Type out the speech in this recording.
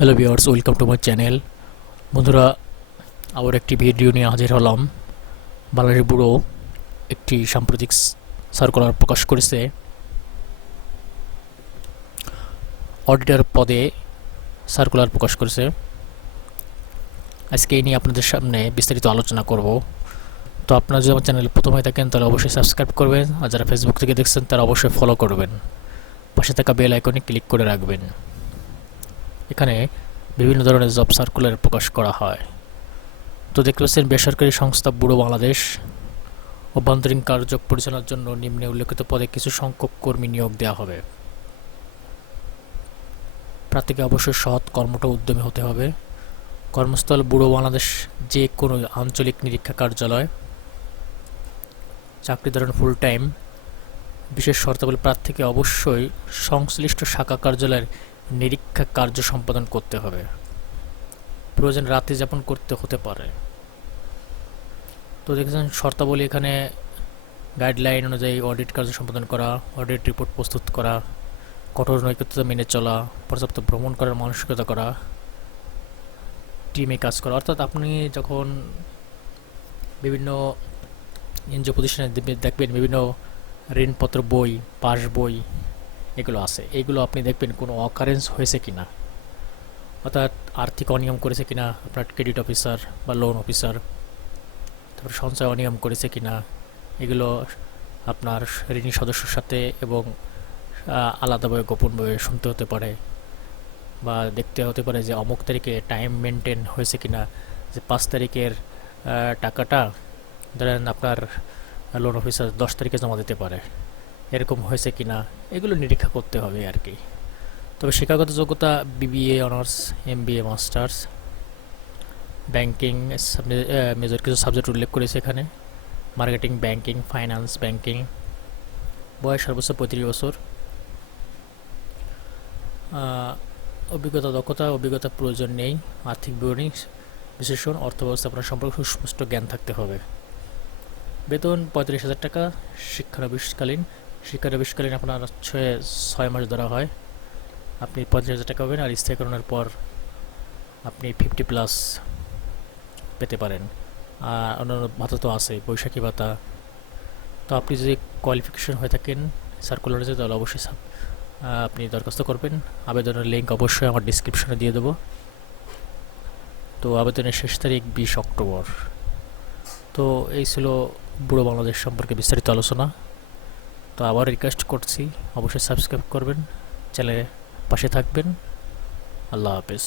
Hello viewers welcome to my channel বন্ধুরা, আবার একটি ভিডিও নিয়ে হাজির হলাম। বাংলাদেশ ব্যুরো একটি সাম্প্রতিক সার্কুলার প্রকাশ করেছে। অডিটর পদে সার্কুলার প্রকাশ করেছে। আজকে এই নিয়ে আপনাদের সামনে বিস্তারিত আলোচনা করব। তো আপনারা যদি আমার চ্যানেলে প্রথম হয়ে থাকেন, তাহলে অবশ্যই সাবস্ক্রাইব করবেন। আর যারা ফেসবুক থেকে দেখছেন, তারা অবশ্যই ফলো করবেন। পাশে থাকা বেল আইকনে ক্লিক করে রাখবেন। এখানে বিভিন্ন ধরনের জব সার্কুলার প্রকাশ করা হয়। তো দেখতে পাচ্ছেন, বেসরকারি সংস্থা ব্যুরো বাংলাদেশ, অভ্যন্তরীণ কার্য পরিচালনার জন্য নিম্নে উল্লেখিত পদে কিছু সংখ্যক কর্মী নিয়োগ দেওয়া হবে। প্রার্থীকে অবশ্যই সৎ কর্মটা উদ্যমী হতে হবে। কর্মস্থল ব্যুরো বাংলাদেশ যে কোনো আঞ্চলিক নিরীক্ষা কার্যালয়। চাকরি ধরেন ফুল টাইম বিশেষ শর্তাবলী প্রার্থীকে অবশ্যই সংশ্লিষ্ট শাখা কার্যালয়ের নিরীক্ষা কার্য সম্পাদন করতে হবে। প্রয়োজন রাতে যাপন করতে হতে পারে। তো দেখেছেন, শর্তাবলী এখানে গাইডলাইন অনুযায়ী অডিট কার্য সম্পাদন করা অডিট রিপোর্ট প্রস্তুত করা, কঠোর নৈতিকতা মেনে চলা, পর্যাপ্ত ভ্রমণ করার মানসিকতা করা টিমে কাজ করা। অর্থাৎ আপনি যখন বিভিন্ন এনজিও প্রতিষ্ঠানে দেখবেন, বিভিন্ন ঋণপত্র বই, পাস বই এগুলো আছে। এগুলো আপনি দেখবেন কোনো অকারেন্স হয়েছে কি না অর্থাৎ আর্থিক অনিয়ম করেছে কিনা, আপনার ক্রেডিট অফিসার বা লোন অফিসার তারপর সঞ্চয় অনিয়ম করেছে কিনা, এগুলো আপনার ঋণী সদস্যর সাথে এবং আলাদাভাবে, গোপনভাবে শুনতে হতে পারে বা দেখতে হতে পারে যে অমুক তারিখে টাইম মেনটেন হয়েছে কিনা, যে পাঁচ তারিখের টাকাটা ধরেন আপনার লোন অফিসার দশ তারিখে জমা দিতে পারে। এরকম হয়েছে কিনা, এগুলো নিরীক্ষা করতে হবে আর কি। তবে শিক্ষাগত যোগ্যতা BBA honours M B A masters banking major কিছু সাবজেক্ট উল্লেখ করেছে এখানে। মার্কেটিং ব্যাংকিং ফাইন্যান্স ব্যাংকিং বয়স সর্বোচ্চ পঁয়ত্রিশ বছর। অভিজ্ঞতা, দক্ষতা, অভিজ্ঞতা প্রয়োজন নেই, আর্থিক বিবরণী, বিশ্লেষণ, অর্থ ব্যবস্থাপনা সম্পর্কে সুস্পষ্ট জ্ঞান থাকতে হবে। বেতন পঁয়ত্রিশ হাজার টাকা, শিক্ষানবিশকালীন শিক্ষানবিশকালীন আপনার ছয় ছয় মাস ধরা হয়। আপনি পঁয়ত্রিশ হাজার টাকা পাবেন আর স্থায়ীকরণের পর আপনি ফিফটি প্লাস পেতে পারেন। আর অন্যান্য ভাতা তো আছে, বৈশাখী ভাতা। তো আপনি যদি কোয়ালিফিকেশন হয়ে থাকেন সার্কুলারে তাহলে অবশ্যই আপনি দরখাস্ত করবেন। আবেদনের লিঙ্ক অবশ্যই আমার ডিসক্রিপশনে দিয়ে দেবো। তো আবেদনের শেষ তারিখ বিশ অক্টোবর। তো এই ছিল বুড়ো বাংলাদেশ সম্পর্কে বিস্তারিত আলোচনা। তো আবার রিকোয়েস্ট করছি অবশ্যই সাবস্ক্রাইব করবেন চ্যানেলে পাশে থাকবেন আল্লাহ হাফেজ।